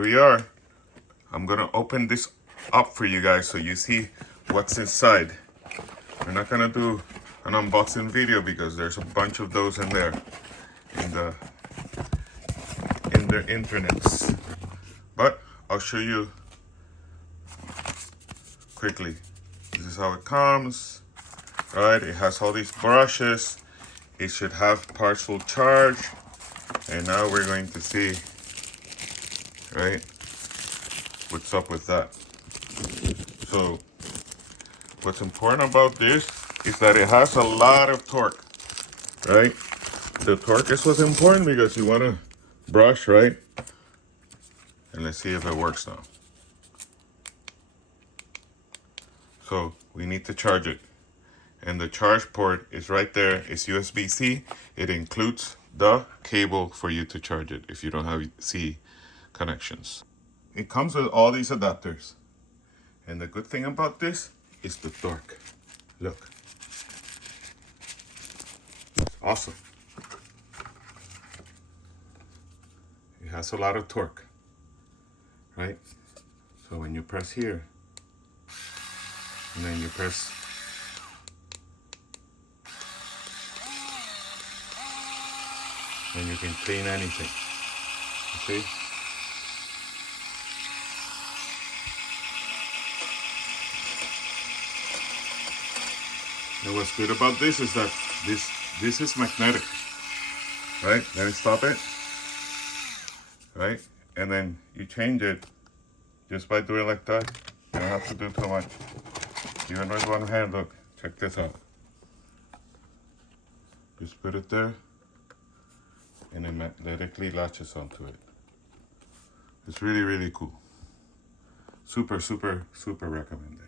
we are. I'm gonna open this up for you guys so you see what's inside. We're not gonna do an unboxing video because there's a bunch of those in there in the internets. But I'll show you quickly. This is how it comes. Right, it has all these brushes. It should have partial charge. And now we're going to see, right, what's up with that. So what's important about this is that it has a lot of torque, right? The torque is what's important because you want to brush, right? And let's see if it works now. So we need to charge it. And the charge port is right there. It's USB-C. It includes the cable for you to charge it if you don't have C connections. It comes with all these adapters. And the good thing about this is the torque. Look. It's awesome. It has a lot of torque, right? So when you press here, and then you press and you can clean anything. You see? And what's good about this is that this is magnetic. Right? Let me stop it. Right? And then you change it just by doing like that. You don't have to do too much. Even with one hand, look, check this out. Just put it there. And it magnetically latches onto it. It's really, really cool. Super, super, super recommended.